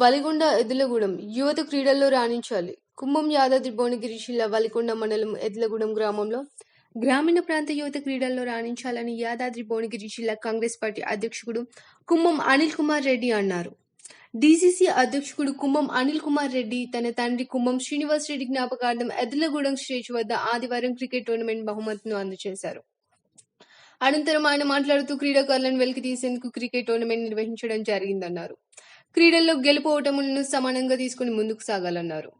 వలిగొండ ఎదులగూడెం యువత క్రీడల్లో రాణించాలి. కుంభం యాదాద్రి భువనగిరి జిల్లా వలికొండ మండలం ఎదులగూడెం గ్రామంలో గ్రామీణ ప్రాంత యువత క్రీడల్లో రాణించాలని యాదాద్రి భువనగిరి జిల్లా కాంగ్రెస్ పార్టీ అధ్యక్షుడు కుంభం అనిల్ కుమార్ రెడ్డి అన్నారు. డీసీసీ అధ్యక్షుడు కుంభం అనిల్ కుమార్ రెడ్డి తన తండ్రి కుంభం శ్రీనివాస్ రెడ్డి జ్ఞాపకార్థం ఎదులగూడెం స్టేజ్ వద్ద ఆదివారం క్రికెట్ టోర్నమెంట్ బహుమతిను అందజేశారు. అనంతరం ఆయన మాట్లాడుతూ క్రీడాకారులను వెలికి తీసేందుకు క్రికెట్ టోర్నమెంట్ నిర్వహించడం జరిగిందన్నారు. క్రీడల్లో గెలుపు ఓటములను సమానంగా తీసుకుని ముందుకు సాగాలన్నారు.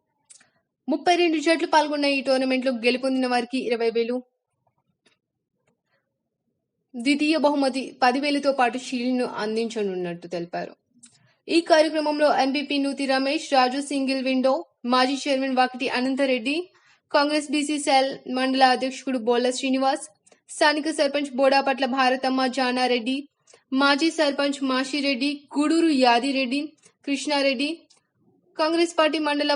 ముప్పై రెండు జట్లు పాల్గొన్న ఈ టోర్నమెంట్లో గెలుపొందిన వారికి ఇరవై వేలు ద్వితీయ బహుమతి పదివేలతో పాటు షీల్డ్ను అందించనున్నట్టు తెలిపారు. ఈ కార్యక్రమంలో MPP Nuthi Ramesh Raju single window మాజీ chairman Vakiti Ananthareddy Congress BC cell మండల అధ్యక్షుడు బోల్ల శ్రీనివాస్ స్థానిక సర్పంచ్ బోడాపట్ల భారతమ్మ జానారెడ్డి మాజీ సర్పంచ్ మాషిరెడ్డి గూడూరు యాదిరెడ్డి కృష్ణారెడ్డి కాంగ్రెస్ పార్టీ మండల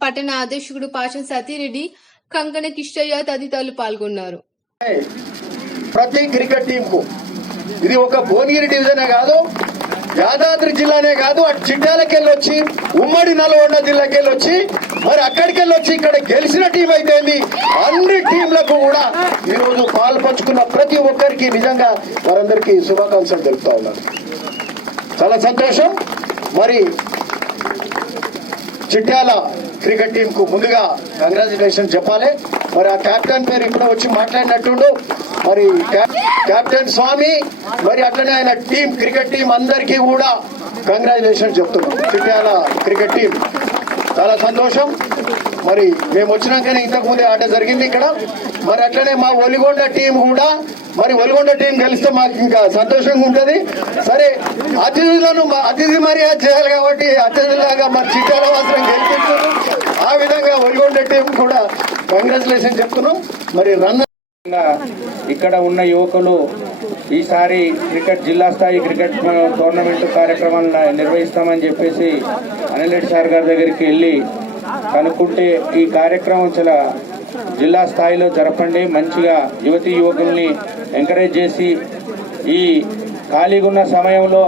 పట్టణ అధ్యక్షుడు పాషం సతీరెడ్డి కంకణ కిష్టయ్య తదితరులు పాల్గొన్నారు. ప్రతి క్రికెట్ టీం కు ఇది ఒక భువనగిరి డివిజనే కాదు యాదాద్రి జిల్లానే కాదు అటు చిట్యాలకి వెళ్ళొచ్చి ఉమ్మడి నల్గొండ జిల్లాకి వెళ్ళొచ్చి మరి అక్కడికి వెళ్ళొచ్చి ఇక్కడ గెలిచిన టీం అయితే అన్ని టీంలకు కూడా ఈ రోజు పంచుకున్న ప్రతి ఒక్కరికి నిజంగా వారందరికీ శుభాకాంక్షలు తెలుపుతా ఉన్నారు చాలా సంతోషం. మరి చిట్యాల క్రికెట్ టీంకు ముందుగా కంగ్రాచులేషన్ చెప్పాలి. మరి ఆ కెప్టెన్ పేరు ఇప్పుడు వచ్చి మాట్లాడినట్టుండు. మరి క్యాప్- కెప్టెన్ స్వామి మరి అట్లనే ఆయన టీం క్రికెట్ టీం అందరికీ కూడా కంగ్రాచులేషన్ చెప్తున్నాం. చిట్యాల క్రికెట్ టీం చాలా సంతోషం. మరి మేము వచ్చినాకనే ఇంతకుముందే ఆట జరిగింది ఇక్కడ. మరి అట్లనే మా ఒలిగొండ టీం కూడా మరి ఒలిగొండ టీం గెలిస్తే మాకు ఇంకా సంతోషంగా ఉంటుంది. సరే అతిథులను మా అతిథి మర్యాద చేయాలి కాబట్టి అతిథులాగా మరి చిట్టాల మాత్రం గెలిపించారు. ఆ విధంగా ఒలిగొండ టీం కూడా కంగ్రాచులేషన్ చెప్తున్నాం. మరి రన్ ఇక్కడ ఉన్న యువకులు ఈసారి క్రికెట్ జిల్లా స్థాయి క్రికెట్ టోర్నమెంట్ కార్యక్రమాలను నిర్వహిస్తామని చెప్పేసి అనిల్ రెడ్డి సార్ గారి దగ్గరికి వెళ్ళి కనుక్కుంటే ఈ కార్యక్రమం చాలా జిల్లా స్థాయిలో జరపండి. మంచిగా యువతి యువకుల్ని ఎంకరేజ్ చేసి ఈ ఖాళీగా ఉన్న సమయంలో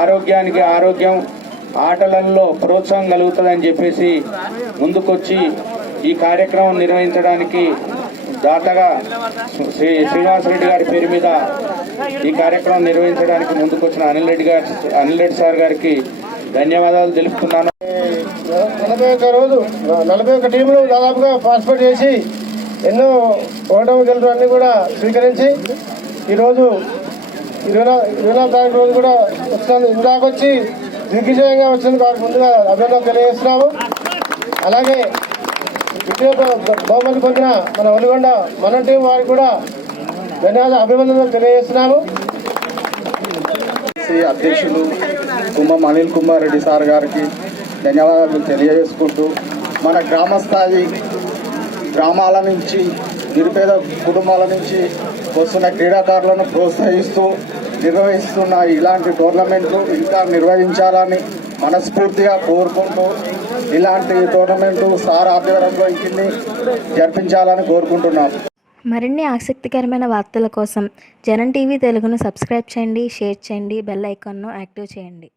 ఆరోగ్యానికి ఆరోగ్యం ఆటలలో ప్రోత్సాహం కలుగుతుందని చెప్పేసి ముందుకొచ్చి ఈ కార్యక్రమం నిర్వహించడానికి దాతగా శ్రీ శ్రీనివాసరెడ్డి గారి పేరు మీద ఈ కార్యక్రమం నిర్వహించడానికి ముందుకొచ్చిన అనిల్ రెడ్డి గారి అనిల్ రెడ్డి సార్ గారికి ధన్యవాదాలు తెలుపుతున్నాను. నలభై ఒక్క రోజు నలభై ఒక్క టీంలు దాదాపుగా పార్టిసిపేట్ చేసి ఎన్నో ఓటమి గెలుపు అన్ని కూడా స్వీకరించి ఈరోజు ఇరవై ఇరవై నాలుగు తారీఖు రోజు కూడా వస్తుంది. ఇందాకొచ్చి దిగ్విజయంగా వచ్చింది వారికి ముందుగా అభినందనలు తెలియజేస్తున్నాము. అలాగే విజయ బహుమతి పొందిన మన ఒలిగొండ మన టీం వారికి కూడా ధన్యవాద అభినందనలు తెలియజేస్తున్నాము సి అధ్యక్షులు కుంభం అనిల్ కుమార్ రెడ్డి సార్ గారికి ధన్యవాదాలు తెలియజేసుకుంటూ మన గ్రామ స్థాయి గ్రామాల నుంచి నిరుపేద కుటుంబాల నుంచి వస్తున్న క్రీడాకారులను ప్రోత్సహిస్తూ నిర్వహిస్తున్న ఇలాంటి టోర్నమెంట్లు ఇంకా నిర్వహించాలని మనస్ఫూర్తిగా కోరుకుంటూ ఇలాంటి టోర్నమెంట్ సార్ ఆధ్వర్యంలో ఇంటిని జరిపించాలని కోరుకుంటున్నాం మరిన్ని ఆసక్తికరమైన వార్తల కోసం జనం టీవీ తెలుగును సబ్స్క్రైబ్ చేయండి షేర్ చేయండి బెల్ ఐకాన్ను యాక్టివ్ చేయండి.